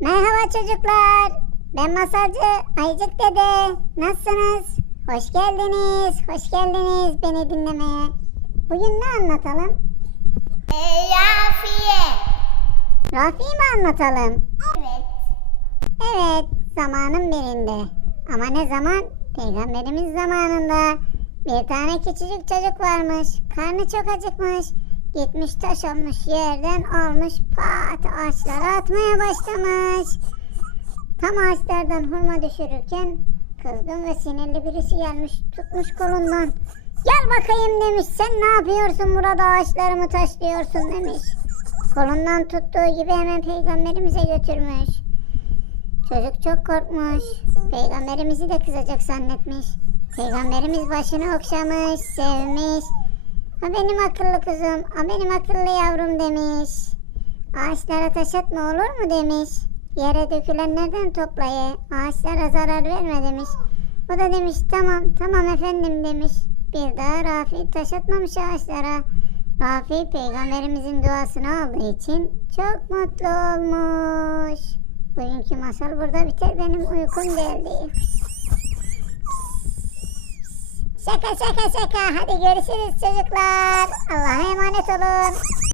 Merhaba çocuklar. Ben masalcı Ayıcık Dede. Nasılsınız? Hoş geldiniz. Hoş geldiniz beni dinlemeye. Bugün ne anlatalım? Rafiye. Rafi'yi mi anlatalım? Evet. Evet, zamanın birinde. Ama ne zaman? Peygamberimiz zamanında. Bir tane küçücük çocuk varmış. Karnı çok acıkmış. Gitmiş taş olmuş yerden almış pat ağaçlara atmaya başlamış. Tam ağaçlardan hurma düşürürken kızgın ve sinirli birisi gelmiş tutmuş kolundan. Gel bakayım demiş sen ne yapıyorsun burada ağaçlarımı taşlıyorsun demiş. Kolundan tuttuğu gibi hemen peygamberimize götürmüş. Çocuk çok korkmuş. Peygamberimizi de kızacak zannetmiş. Peygamberimiz başını okşamış, sevmiş. Ha benim akıllı kuzum, ha benim akıllı yavrum demiş. Ağaçlara taş atma olur mu demiş. Yere dökülenlerden toplayı, ağaçlara zarar verme demiş. O da demiş tamam, tamam efendim demiş. Bir daha Rafi taş atmamış ağaçlara. Rafi peygamberimizin duasını aldığı için çok mutlu olmuş. Bugünkü masal burada biter. Benim uykum geldi. Şaka şaka şaka. Hadi görüşürüz çocuklar. Allah'a emanet olun.